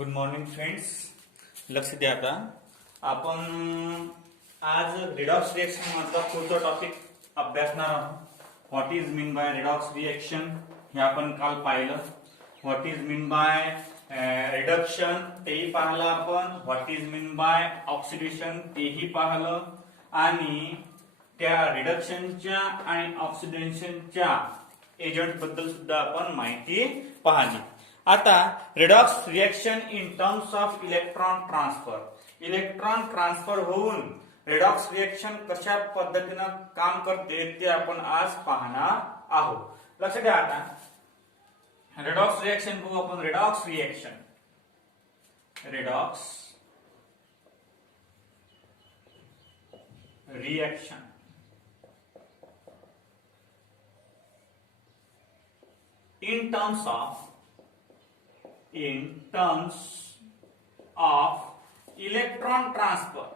Good morning friends. लक्ष द्या. आता आपण आज रिडॉक्स रिएक्शन मधला पुढचा टॉपिक अभ्यासणार आहोत. What is mean by redox reaction हे आपण काल पाहिलं. What is mean by reduction तेही पाहिलं आपण. What is mean by oxidation तेही पाहिलं. आणि त्या रिडक्शनच्या आणि ऑक्सिडेशनच्या एजंट बद्दल सुद्धा आपण माहिती पाहिली. आता redox reaction in terms of electron transfer. Electron transfer होऊन रिडॉक्स रिएक्शन कशा पद्धतीनं काम करते ते आपण आज पाहणार आहोत. लक्ष द्या. आता रिडॉक्स रिएक्शन बघू आपण. Redox reaction in terms of electron transfer.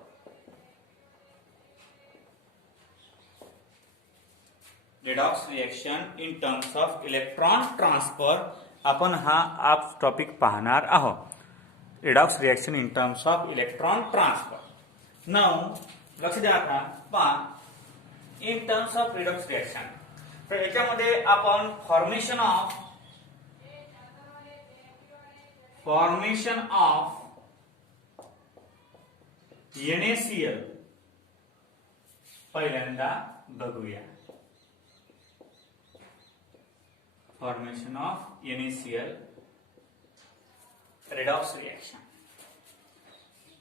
Redox reaction in terms of electron transfer आपण हा आज टॉपिक पाहणार आहोत. Redox reaction in terms of electron transfer. Now लक्ष द्या. आता पहा, in terms of redox reaction तर याच्यामध्ये आपण फॉर्मेशन ऑफ NaCl पहिल्यांदा बघूया. Formation of NaCl redox reaction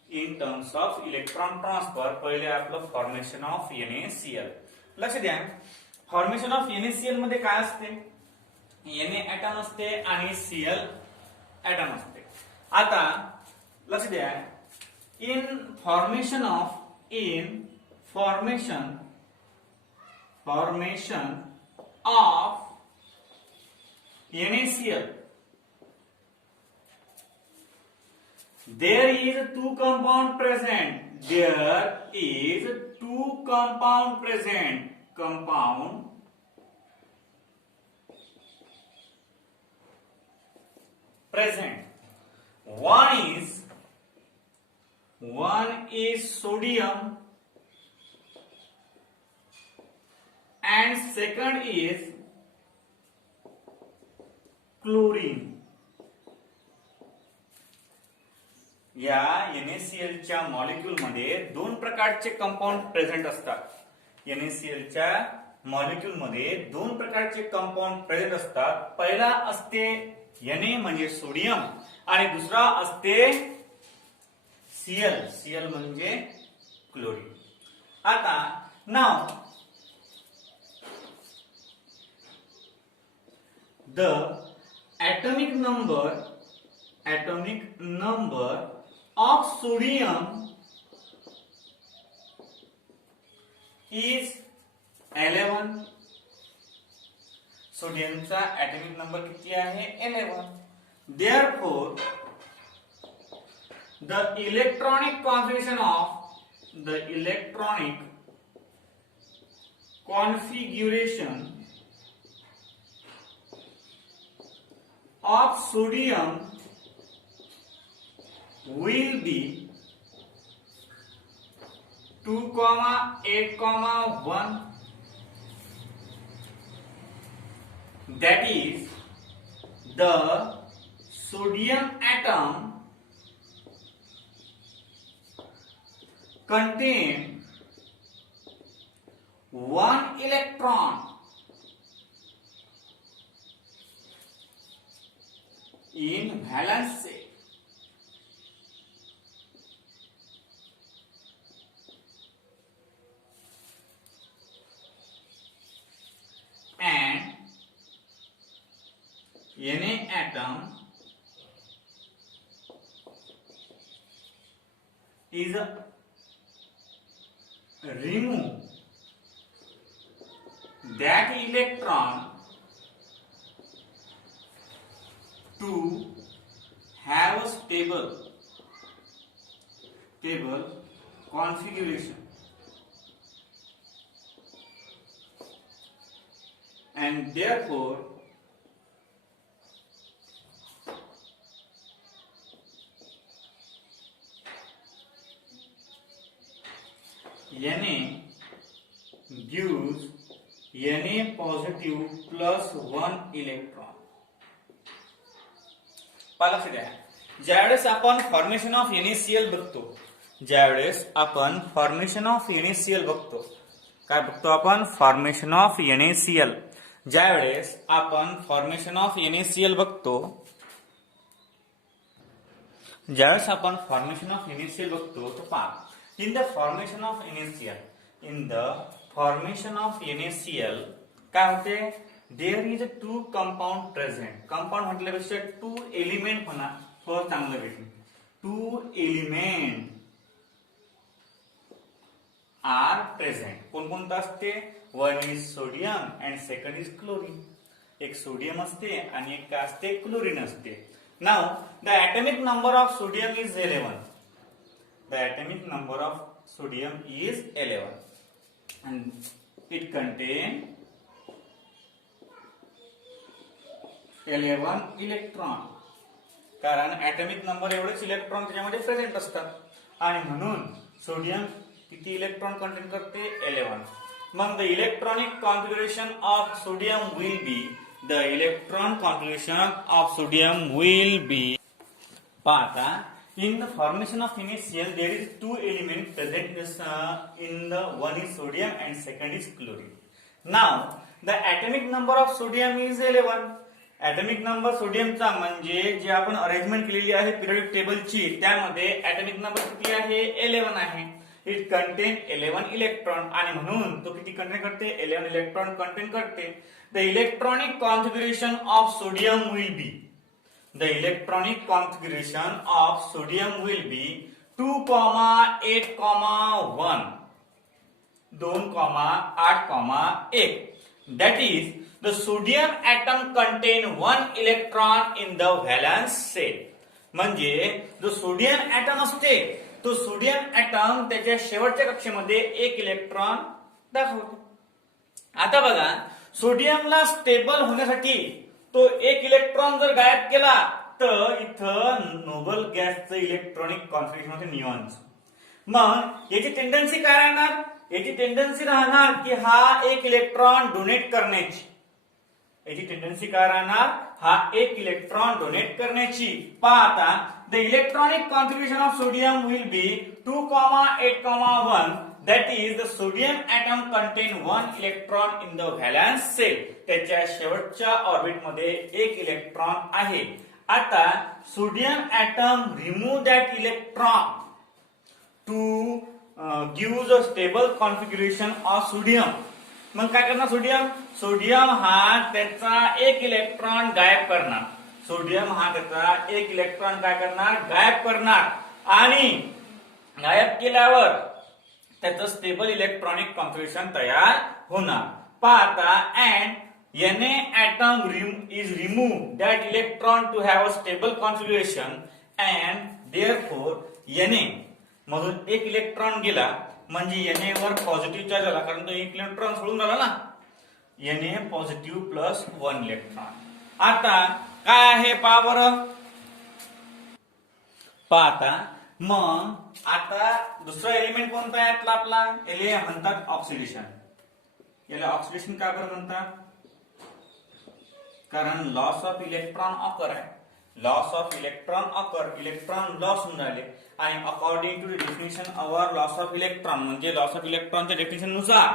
in terms of electron transfer. पहिले आपलं फॉर्मेशन ऑफ NaCl. लक्ष द्या, फॉर्मेशन ऑफ NaCl मध्ये काय असते? Na ऍटम असते आणि Cl ऍटम असते. आता लक्ष द्या, formation of NaCl there is two compound present. Compound present. One is sodium and second is chlorine. या NaCl च्या मॉलिक्यूल मध्ये दोन प्रकारचे कंपाऊंड प्रेझेंट असतात. NaCl च्या मॉलिक्यूल मध्ये दोन प्रकारचे कंपाऊंड प्रेझेंट असतात. पहिला असते Na म्हणजे सोडियम आणि दुसरा असते Cl म्हणजे क्लोरीन. आता नाव the atomic number of sodium is 11. सोडियमचा atomic number किती आहे? 11. Therefore, the electronic configuration of sodium will be 2,8,1. That is, the sodium atom contain one electron in valence state. And Na atom is remove that electron to have a stable configuration. And therefore Na gives Na positive plus 1 electron. लक्ष द्या, ज्यावेळेस आपण formation of NaCl बघतो, ज्यावेळेस आपण formation of NaCl बघतो, काय बघतो आपण? Formation of NaCl. ज्यावेळेस आपण फॉर्मेशन ऑफ NaCl बघतो, ज्यावेळेस आपण फॉर्मेशन ऑफ NaCl बघतो, तर पहा, in the formation of NaCl काय होते? There is 2 compound present. Compound म्हटल्यापेक्षा 2 एलिमेंट म्हणा, थोडं चांगलं भेटेल. 2 एलिमेंट आर प्रेझेंट. कोणकोणतं असते? One is sodium and second is chlorine. एक सोडियम असते आणि एक काय असते? क्लोरीन असते. Now the atomic number of sodium is 11. The atomic number of sodium is 11 and it contains 11 electron. कारण atomic नंबर एवढेच इलेक्ट्रॉन त्याच्यामध्ये प्रेझेंट असतात आणि म्हणून सोडियम किती इलेक्ट्रॉन कंटेन करते? 11. मग the electronic configuration of sodium will be, the electron configuration of sodium will be. Pata, in the formation of NaCl there is 2 elements present in the one is sodium and second is chlorine. Now the atomic number of sodium is 11. atomic number sodium चा म्हणजे जे आपण arrangement केलेली आहे periodic टेबलची, त्यामध्ये atomic number किती आहे? 11 आहे. इट कंटेन 11 इलेक्ट्रॉन आणि म्हणून तो किती कंटेन करते? 11 इलेक्ट्रॉन कंटेन करते. The electronic configuration of sodium will be, the electronic configuration of sodium will be 2,8,1, 2,8,1. That is the sodium atom contain 1 electron in the valence shell. म्हणजे जो sodium atom असते, तो सोडियम ऍटम त्याच्या शेवटच्या कक्षेमध्ये 1 electron दाखवतो. आता बघा, सोडियमला स्टेबल होण्यासाठी तो 1 इलेक्ट्रॉन जर गायब केला तर इथं नोबल गॅसचं इलेक्ट्रॉनिक कॉन्फिगरेशन होते निऑनचं. मग याची टेंडन्सी काय राहणार? याची टेंडन्सी राहणार की हा 1 इलेक्ट्रॉन डोनेट करण्याची. याची टेंडन्सी काय राहणार? हा 1 इलेक्ट्रॉन डोनेट करण्याची. पहा आता, the electronic configuration of sodium will be 2,8,1. That is the sodium atom contain 1 electron in the valence shell. त्याच्या शेवटच्या ऑर्बिट मध्ये 1 इलेक्ट्रॉन आहे. आता sodium atom remove that electron to give the stable configuration of sodium. मग काय करणार sodium? Sodium हा त्याचा 1 इलेक्ट्रॉन गायब करणार. सोडियम हा त्याचा 1 इलेक्ट्रॉन काय करणार? गायब करणार. आणि गायब केल्यावर त्याचं स्टेबल इलेक्ट्रॉनिक कॉन्फिगरेशन तयार होणार. पाहता, and Na atom is removed that electron to have a stable configuration and therefore Na मधून 1 इलेक्ट्रॉन गेला म्हणजे Na वर पॉझिटिव्ह चार्ज आला, कारण तो 1 इलेक्ट्रॉन सोडून राहिला ना. Na positive plus 1 electron. आता काय आहे पहा बरं. पाहता, मग आता दुसरा एलिमेंट कोणता आहे आपला? याला म्हणतात ऑक्सिडेशन. याला ऑक्सिडेशन का बरं म्हणतात? कारण लॉस ऑफ इलेक्ट्रॉन ऑकर आहे. Loss of electron occur, electron loss होऊन राहिले आणि according to the definition our loss of electron, म्हणजे लॉस ऑफ इलेक्ट्रॉनच्या डेफिनेशन नुसार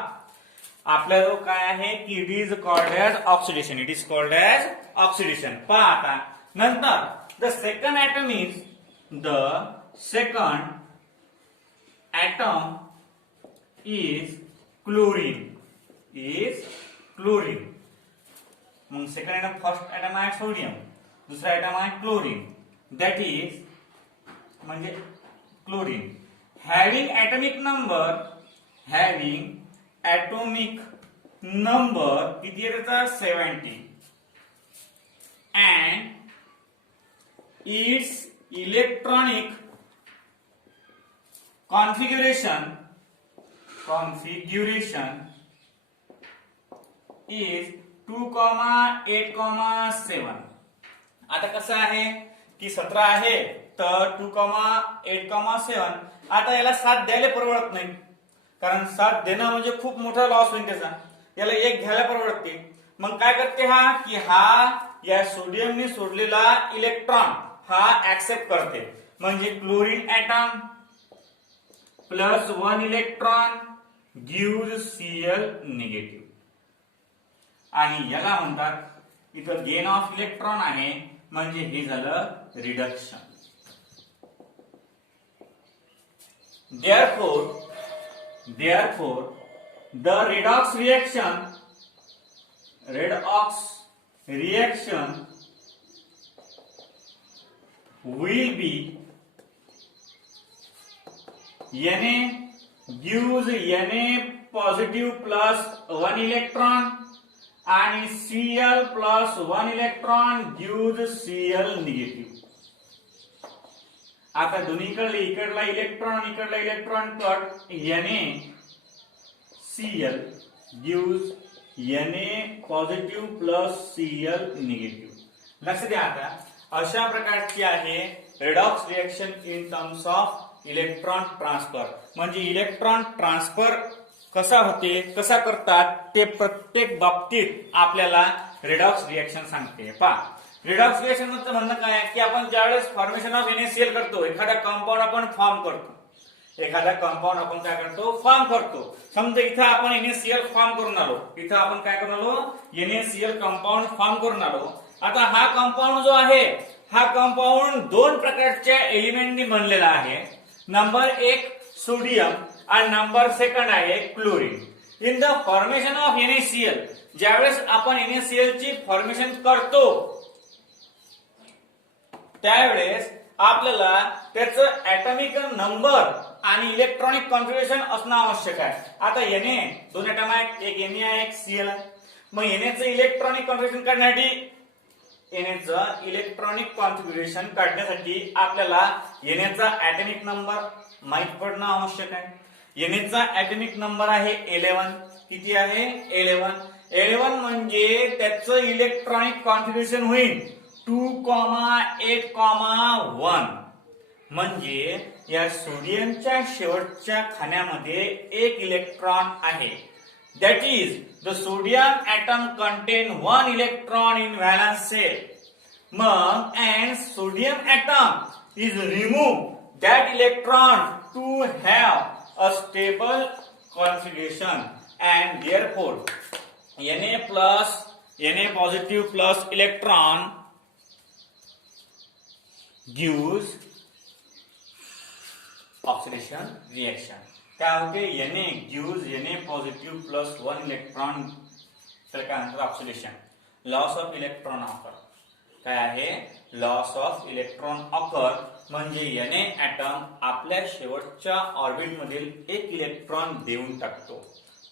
आपल्याला काय आहे की it is called as oxidation. It is called as oxidation. पहा आता, नंतर the second atom is the second atom is chlorine. Is chlorine. मग सेकंड ऍटम, फर्स्ट ऍटम आहे सोडियम, दुसरा ऍटम आहे क्लोरीन. दॅट इज म्हणजे chlorine having atomic number, having atomic number किती आहे त्याचा? 70. And it's electronic configuration is 2,8,7. आता कसं आहे की 17 आहे तर 2,8,7. आता याला 7 द्यायला परवडत नाही, कारण 7 देणं म्हणजे खूप मोठा लॉस होईल त्याचा, याला 1 घ्यायला परवडते. मग काय करते हा की हा या सोडियमने सोडलेला इलेक्ट्रॉन हा ऍक्सेप्ट करते, म्हणजे chlorine atom plus 1 electron give Cl negative. आणि याला म्हणतात इथं गेन ऑफ इलेक्ट्रॉन आहे, म्हणजे हे झालं reduction. Therefore, the redox reaction will be Na gives Na positive plus 1 electron आणि Cl plus 1 electron gives Cl negative. आता दोन्हीकडे इकडला electron cut Na Cl gives Na positive plus Cl negative. लक्ष द्या, आता अशा प्रकारची आहे redox reaction in terms of electron transfer. म्हणजे इलेक्ट्रॉन ट्रान्सफर कसा होते, कसा करतात ते प्रत्येक बाबतीत आपल्याला रेडॉक्स रिएक्शन सांगते. पहा, रेडॉक्स रिएक्शन मध्ये म्हणणं काय आहे की आपण ज्यावेळेस फॉर्मेशन ऑफ NaCl करतो, एखादा कंपाऊंड आपण फॉर्म करतो, फॉर्म करतो. समजा इथं आपण NaCl फॉर्म करून आलो, इथं आपण काय करून आलो, NaCl कंपाऊंड फॉर्म करून आलो. आता हा कंपाऊंड जो आहे, हा कंपाऊंड 2 प्रकारच्या एलिमेंटनी बनलेला आहे. नंबर 1 सोडियम आणि नंबर 2 आहे chlorine. In the formation of NaCl, ज्यावेळेस आपण NaCl ची फॉर्मेशन करतो त्यावेळेस आपल्याला त्याचं ऍटॉमिक नंबर आणि इलेक्ट्रॉनिक कॉन्फिगरेशन असणं आवश्यक आहे. आता Na 2 ऍटम आहेत, एक Na आहे, एक Cl आहे. मग Naचं इलेक्ट्रॉनिक कॉन्फिगरेशन काढण्यासाठी आपल्याला Naचा ऍटॉमिक नंबर माहित पडणं आवश्यक आहे. Naचा ऍटॉमिक नंबर आहे 11. किती आहे? 11. 11 म्हणजे त्याचं इलेक्ट्रॉनिक कॉन्फिगरेशन होईल 2,8,1. म्हणजे या सोडियमच्या शेवटच्या खाण्यामध्ये 1 इलेक्ट्रॉन आहे. That is, the sodium atom contain 1 electron in valence shell. Mug and sodium atom is remove that electron to have a stable configuration, and therefore Na positive plus electron gives oxidation reaction. काय होते? Na gives Na positive plus 1 electron, तर काय म्हणतात oxidation. Loss of electron occur. काय आहे? Loss of electron occur म्हणजे Na atom आपल्या शेवटच्या ऑर्बिट मधील 1 इलेक्ट्रॉन देऊन टाकतो.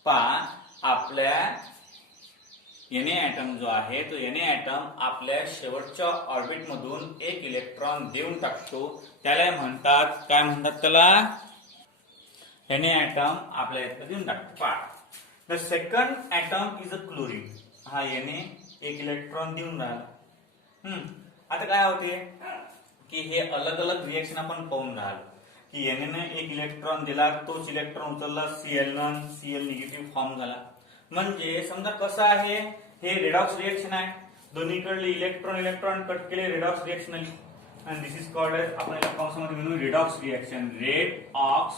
पहा, आपल्या Na ऍटम जो आहे तो Na ऍटम आपल्या शेवटच्या ऑर्बिट मधून 1 इलेक्ट्रॉन देऊन टाकतो. त्याला म्हणतात, काय म्हणतात त्याला? Na ऍटम आपल्या इथं देऊन टाकतो. The second atom is a chlorine. हा Na 1 इलेक्ट्रॉन देऊन राहिला. आता काय होते की हे अलग अलग रिएक्शन आपण पाहून राहिलो की Na ने 1 इलेक्ट्रॉन दिला, तोच इलेक्ट्रॉन उचलला, Cl निगेटिव्ह फॉर्म झाला. म्हणजे समजा कसं आहे, हे रेडॉक्स रिएक्शन आहे, दोन्हीकडले इलेक्ट्रॉन कट केले, रेडॉक्स रिएक्शन आली. आणि दिस इज कॉल्ड एज, आपण याला कंसामध्ये म्हणू रेडॉक्स रिएक्शन. रेडॉक्स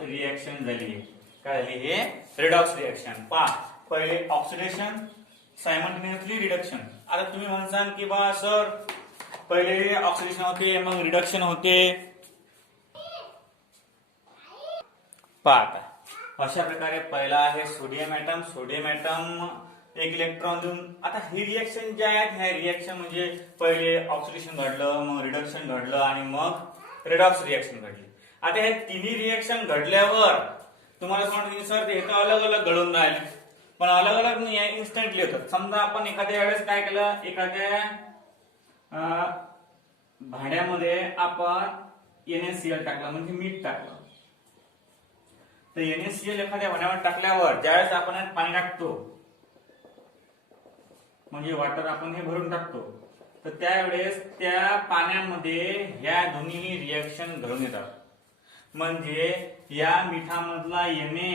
रिएक्शन झाली. काय झाली? हे रेडॉक्स रिएक्शन. पहा, पहिले ऑक्सिडेशन, सायमल्टेनियसली रिडक्शन. आता तुम्ही म्हणसाल की बा सर पहिले ऑक्सिडेशन होते मग रिडक्शन होते. पहा, आता अशा प्रकारे पहिला आहे सोडियम ऍटम 1 इलेक्ट्रॉन देऊन. आता ही रिएक्शन जे आहेत, ह्या रिएक्शन म्हणजे पहिले ऑक्सिडेशन घडलं, मग रिडक्शन घडलं आणि मग रेडॉक्स रिएक्शन घडली. आता हे तिन्ही रिएक्शन घडल्यावर तुम्हाला सांगतो सर ते अलग अलग घडून राहिले, पण अलग अलग नाही आहे, इन्स्टंटली होतात. समजा आपण एखाद्या वेळेस काय केलं, एखाद्या भांड्यामध्ये आपण NaCl टाकलं, म्हणजे मीठ टाकलं. तर NaCl एखाद्या भांड्यावर टाकल्यावर ज्यावेळेस आपण पाणी टाकतो, म्हणजे वॉटर आपण हे भरून टाकतो, तर त्यावेळेस त्या पाण्यामध्ये ह्या दोन्ही रिएक्शन घडून येतात. म्हणजे या मिठामधला Na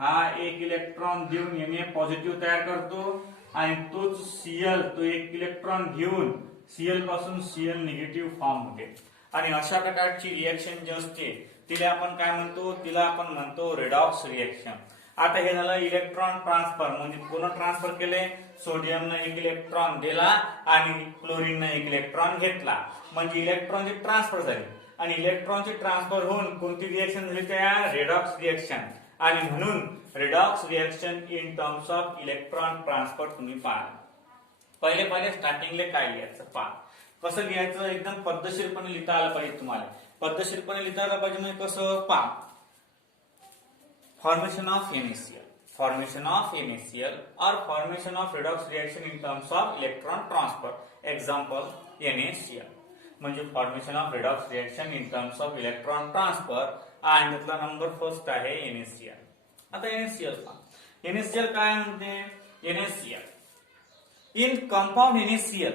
हा एक इलेक्ट्रॉन देऊन Na पॉझिटिव्ह तयार करतो आणि तोच Cl तो एक इलेक्ट्रॉन घेऊन Cl पासून Cl निगेटिव्ह फॉर्म होते आणि अशा प्रकारची रिएक्शन जी असते तिला आपण काय म्हणतो, तिला आपण म्हणतो रेडॉक्स रिएक्शन. आता हे झालं इलेक्ट्रॉन ट्रान्सफर, म्हणजे कोण ट्रान्सफर केले, सोडियमनं एक इलेक्ट्रॉन दिला आणि क्लोरीननं एक इलेक्ट्रॉन घेतला, म्हणजे इलेक्ट्रॉनची ट्रान्सफर झाली आणि इलेक्ट्रॉनची ट्रान्सफर होऊन कोणती रिएक्शन झाली तयार, रेडॉक्स रिएक्शन. आणि म्हणून redox reaction in terms of electron transfer तुम्ही पहा. पहिले स्टार्टिंगला काय लिहायचं पहा, कसं लिहायचं, एकदम पद्धतशीरपणे लिहिता आलं पाहिजे तुम्हाला. पद्धतशीरपणे लिहिता आलं पाहिजे म्हणजे कसं पहा, formation of NaCl or formation of redox reaction in terms of electron transfer. Example NaCl म्हणजे formation of redox reaction in terms of electron transfer आणि त्यातला नंबर फर्स्ट आहे NaCl. आता NaCl पहा, NaCl काय म्हणते, NaCl in compound NaCl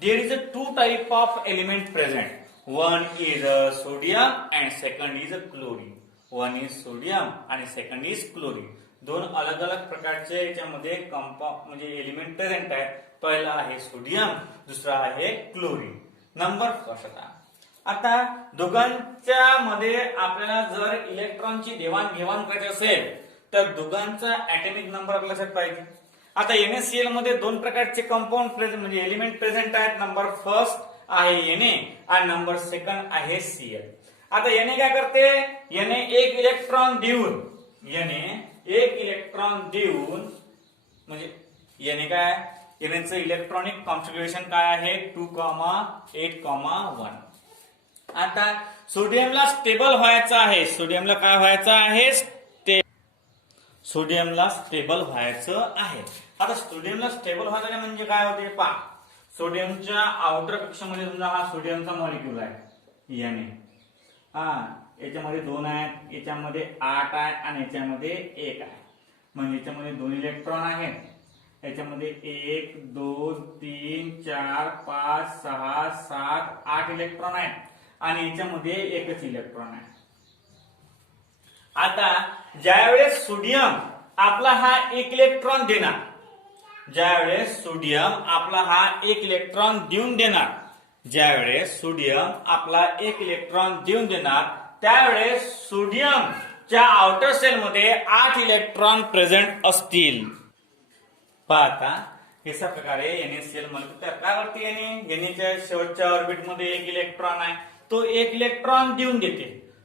there is a two type of element present. One is sodium and second is chlorine. One is sodium आणि second is chlorine. दोन अलग अलग प्रकारचे याच्यामध्ये कंपाऊंड म्हणजे एलिमेंट प्रेझेंट आहेत. पहिला आहे सोडियम, दुसरा आहे क्लोरीन. Number first. आता दोघांच्या मध्ये आपल्याला जर इलेक्ट्रॉनची देवाणघेवाण करायची असेल तर दोघांचा ऍटॉमिक नंबर आपल्या लक्षात पाहिजे. आता NaCl मध्ये दोन प्रकारचे कंपाऊंड प्रेझेंट म्हणजे एलिमेंट प्रेझेंट आहेत. नंबर फर्स्ट आहे Na आणि नंबर सेकंड आहे Cl. आता Na काय करते, Na एक इलेक्ट्रॉन देऊन म्हणजे Na काय, Naचं इलेक्ट्रॉनिक कॉन्फिगरेशन काय आहे 2,8,1. आता सोडियमला स्टेबल व्हायचं आहे, सोडियमला काय व्हायचं आहे, सोडियमला स्टेबल व्हायचं आहे. आता सोडियमला स्टेबल व्हायचं म्हणजे काय होते पहा, सोडियमच्या आउटर कक्षामध्ये समजा हा सोडियमचा मॉलिक्यूल आहे Na, याच्यामध्ये 2 आहेत, याच्यामध्ये 8 आहे आणि याच्यामध्ये 1 आहे, म्हणजे याच्यामध्ये 2 इलेक्ट्रॉन आहेत. याच्यामध्ये 1 2 3 4 5 6 7 8 इलेक्ट्रॉन आहेत आणि याच्यामध्ये एकच इलेक्ट्रॉन आहे. आता ज्यावेळेस सोडियम आपला हा एक इलेक्ट्रॉन देणार, ज्यावेळेस सोडियम आपला हा एक इलेक्ट्रॉन देऊन देणार, ज्यावेळेस सोडियम आपला एक इलेक्ट्रॉन देऊन देणार त्यावेळेस सोडियमच्या आउटर सेल मध्ये 8 इलेक्ट्रॉन प्रेझेंट असतील. पाहता अशा प्रकारे NaCl मध्ये काय करते, Naच्या शेवटच्या ऑर्बिट मध्ये एक इलेक्ट्रॉन आहे, तो एक इलेक्ट्रॉन देऊन देते.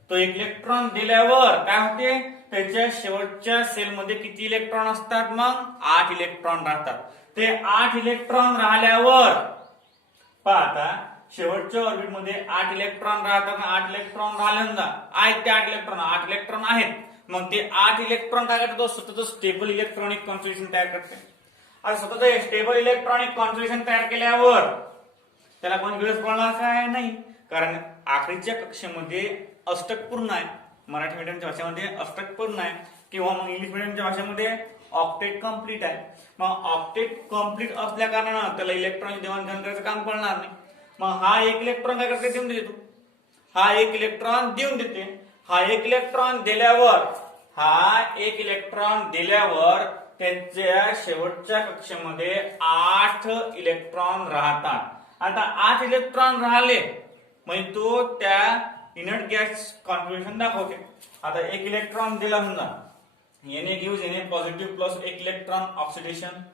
तो एक इलेक्ट्रॉन दिल्यावर काय होते, त्याच्या शेवटच्या सेल मध्ये किती इलेक्ट्रॉन असतात, मग 8 इलेक्ट्रॉन राहतात. ते 8 इलेक्ट्रॉन राहिल्यावर पाहता शेवटच्या ऑर्बिट मध्ये 8 इलेक्ट्रॉन राहतात. 8 इलेक्ट्रॉन राहिल्यानंतर आहेत ते 8 इलेक्ट्रॉन आहेत, मग ते 8 इलेक्ट्रॉन काय करतो, स्वतःच स्टेबल इलेक्ट्रॉनिक कॉन्फिगरेशन तयार करते. आता स्वतःच स्टेबल इलेक्ट्रॉनिक कॉन्फिगरेशन तयार केल्यावर त्याला कोण गरज पडणार काय नाही, कारण आखरीच्या कक्षेमध्ये अष्टक पूर्ण आहे. मराठी मीडियमच्या भाषेमध्ये अष्टक पूर्ण आहे किंवा मग इंग्लिश मीडियमच्या भाषेमध्ये ऑक्टेट कम्प्लीट आहे. मग ऑक्टेट कम्प्लीट असल्या कारणानं त्याला इलेक्ट्रॉनिक देवाणघेवाण करायचं काम पडणार नाही. मग हा एक इलेक्ट्रॉन काय करते, देऊन देतो. हा एक इलेक्ट्रॉन देऊन देते. हा एक इलेक्ट्रॉन दिल्यावर त्यांच्या शेवटच्या कक्षेमध्ये 8 इलेक्ट्रॉन राहतात. आता 8 इलेक्ट्रॉन राहिले म्हणजे तो त्या इनर्ट गॅस कॉन्फिगरेशन दाखवते. आता एक इलेक्ट्रॉन दिला समजा, Na gives Na positive plus 1 electron oxidation.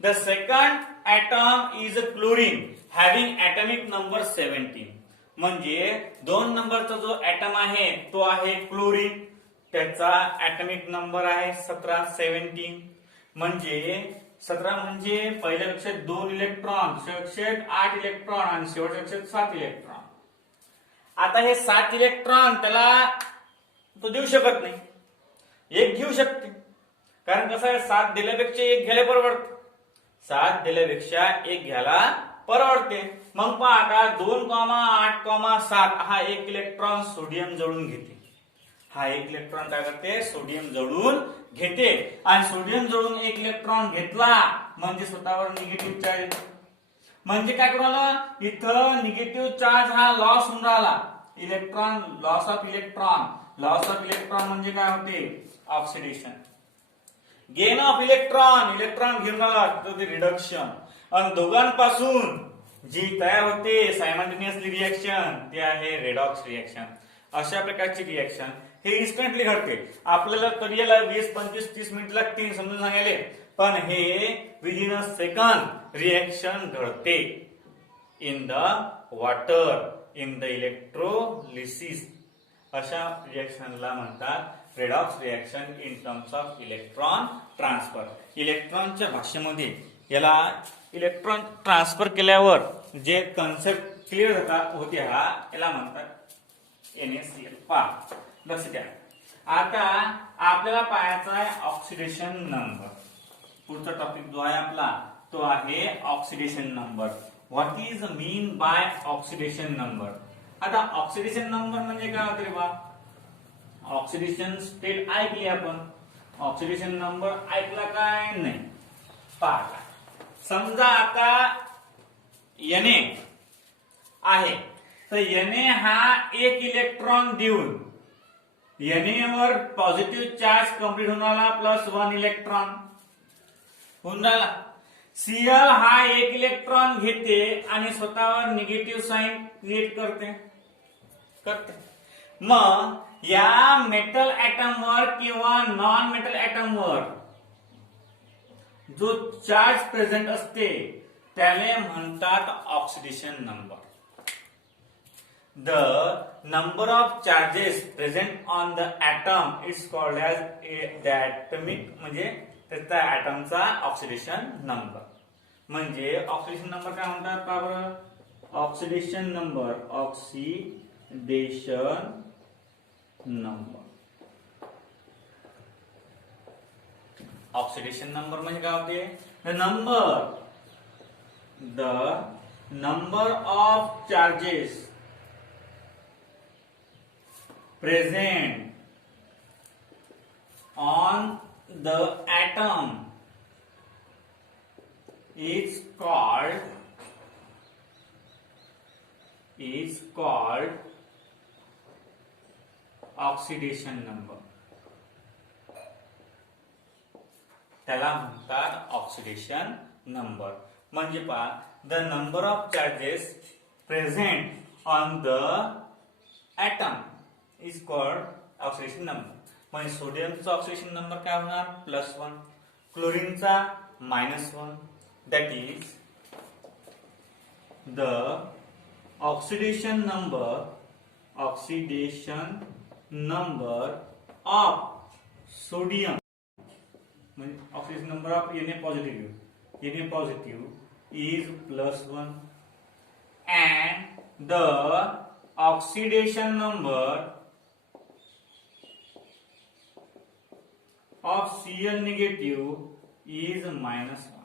The second atom is a chlorine having atomic number 17. म्हणजे 2 नंबरचा जो ऍटम आहे तो आहे क्लोरीन, त्याचा ऍटॉमिक नंबर आहे 17 म्हणजे 17 म्हणजे पहिल्या कक्षेत 2 इलेक्ट्रॉन, दुसऱ्या कक्षेत 8 इलेक्ट्रॉन आणि शेवटच्या कक्षेत 7 इलेक्ट्रॉन. आता हे 7 इलेक्ट्रॉन त्याला तो देऊ शकत नाही, एक घेऊ शकते. कारण कसं आहे, 7 दिल्यापेक्षा 1 घ्यायला परवडते. 7 दिल्यापेक्षा 1 घ्यायला परवडते. मग पहा आता 2,8,7 हा एक इलेक्ट्रॉन सोडियम जळून घेते. हा एक इलेक्ट्रॉन काय करते, सोडियम जळून घेते आणि सोडियम जळून एक इलेक्ट्रॉन घेतला म्हणजे स्वतःवर निगेटिव्ह चार्ज येतो. म्हणजे काय करू राहिला, इथं निगेटिव्ह चार्ज हा लॉस होऊन राहिला. Electron loss of electron loss of electron म्हणजे काय होते? Oxidation. Gain of electron, electron घेऊन आला तर ते रिडक्शन. आणि दोघांपासून जी तयार होते सायमल्टेनियसली रिएक्शन ते आहे रेडॉक्स रिएक्शन. अशा प्रकारची रिएक्शन हे इन्स्टंटली घडते. आपल्याला कधी याला 20, 25, 30 मिनिट लागतील समजून सांगायले, पण हे विदिन अ सेकंड रिएक्शन घडते in the water, in the electrolysis. अशा रिएक्शनला म्हणतात redox reaction in terms of electron transfer. इलेक्ट्रॉनच्या भाषेमध्ये याला इलेक्ट्रॉन ट्रान्सफर केल्यावर जे कन्सेप्ट क्लिअर होते याला म्हणतात NaCl. लक्ष द्या. आता आपल्याला पाहायचा आहे ऑक्सिडेशन नंबर. पुढचा टॉपिक जो आहे आपला तो आहे oxidation number. What is mean by oxidation number? आता ऑक्सिडेशन नंबर म्हणजे काय होते रे बा? ऑक्सिडेशन स्टेट ऐकली आपण, ऑक्सिडेशन नंबर ऐकला काय नाही? पहा, समजा आता Na आहे तर Na हा एक इलेक्ट्रॉन देऊन Na वर पॉझिटिव्ह चार्ज कंप्लीट होणारा +1 इलेक्ट्रॉन होऊन राहिला. Cl हा एक इलेक्ट्रॉन घेते आणि स्वतःवर निगेटिव्ह साइन क्रिएट करते. मग या मेटल ऍटम वर किंवा नॉन मेटल ऍटम वर जो चार्ज प्रेझेंट असते त्याला म्हणतात oxidation number. The number of charges present on the atom is called as the atomic म्हणजे त्याचा ऍटमचा ऑक्सिडेशन नंबर. म्हणजे ऑक्सिडेशन नंबर काय म्हणतात का बरं? Oxidation number, oxidation number. Oxidation number म्हणजे काय होते? The number of charges present on the atom is called oxidation number. त्याला म्हणतात ऑक्सिडेशन नंबर. म्हणजे पहा, the number of charges present on the atom is called oxidation number. म्हणजे सोडियमचा oxidation number काय होणार? +1. क्लोरीनचा -1. That is the oxidation number of sodium म्हणजे oxidation number of Na positive is +1 and the oxidation number of Cl negative is -1.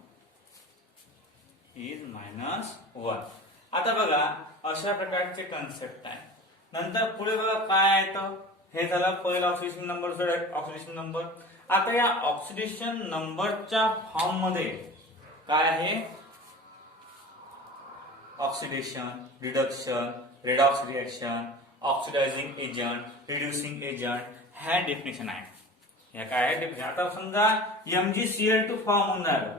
आता बघा अशा प्रकारचे concept आहे. नंतर पुढे बघा काय आहे तर हे झालं पहिला ऑक्सिडेशन नंबर, ऑक्सिडेशन नंबर. आता या ऑक्सिडेशन नंबरच्या फॉर्म मध्ये काय आहे? Oxidation, reduction, redox reaction, oxidizing agent, reducing agent ह्या डेफिनेशन आहे. ह्या काय आहे डेफिनेशन? आता समजा MgCl2 फॉर्म होऊन झालं,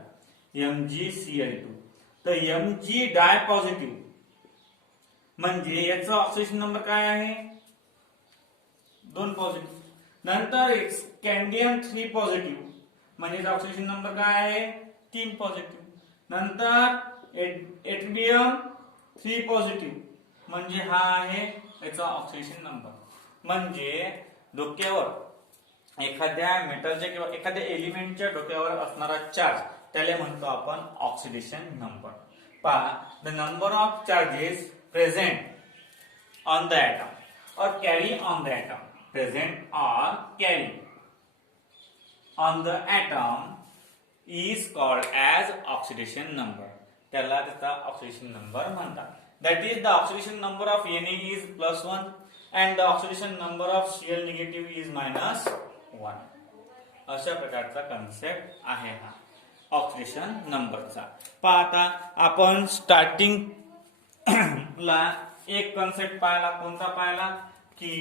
MgCl2 तर Mg डाय पॉझिटिव्ह म्हणजे याचा ऑक्सिडेशन नंबर काय आहे? 2 पॉझिटिव्ह. नंतर स्कँडियम 3 पॉझिटिव्ह म्हणजे याचा ऑक्सिडेशन नंबर काय आहे? 3 पॉझिटिव्ह. नंतर एट्रिबियम 3 पॉझिटिव्ह म्हणजे हा आहे याचा ऑक्सिडेशन नंबर. म्हणजे डोक्यावर एखाद्या मेटलच्या किंवा एखाद्या एलिमेंटच्या डोक्यावर असणारा चार्ज त्याला म्हणतो आपण ऑक्सिडेशन नंबर. पहा, the number of charges present on the atom or carry on the atom, present or carry on the atom is called as oxidation number. त्याला त्याचा ऑक्सिडेशन नंबर म्हणतात. That is the oxidation number of Na is +1 and the oxidation number of Cl negative is -1. अशा प्रकारचा concept आहे हा oxidation नंबरचा. पहा आता आपण स्टार्टिंग ला एक कन्सेप्ट पाहिला. कोणता पाहिला? की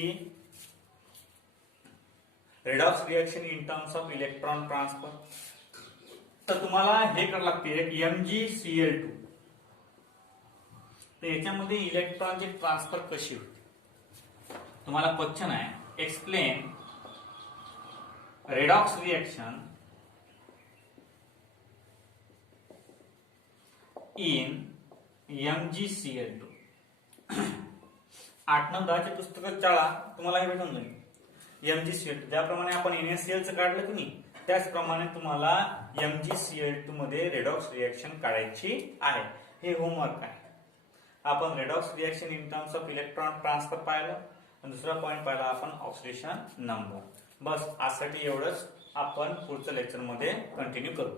redox reaction in terms of electron transfer. तर तुम्हाला हे करावं लागते MgCl2. तर याच्यामध्ये इलेक्ट्रॉनची ट्रान्सफर कशी होते. तुम्हाला क्वेश्चन आहे, explain redox reaction in MgCl2. 8-9-10 पुस्तकात चाळा, तुम्हाला हे भेटून जाईल. MgCl2 ज्याप्रमाणे आपण NaCl चं काढलं की नाही, त्याचप्रमाणे तुम्हाला MgCl2 मध्ये रेडॉक्स रिएक्शन काढायची आहे. हे होमवर्क आहे. आपण redox reaction in terms of electron transfer पाहिलं आणि दुसरा पॉइंट पाहिला आपण ऑक्सिडेशन नंबर. बस आजसाठी एवढंच. आपण पुढच्या लेक्चर मध्ये कंटिन्यू करू.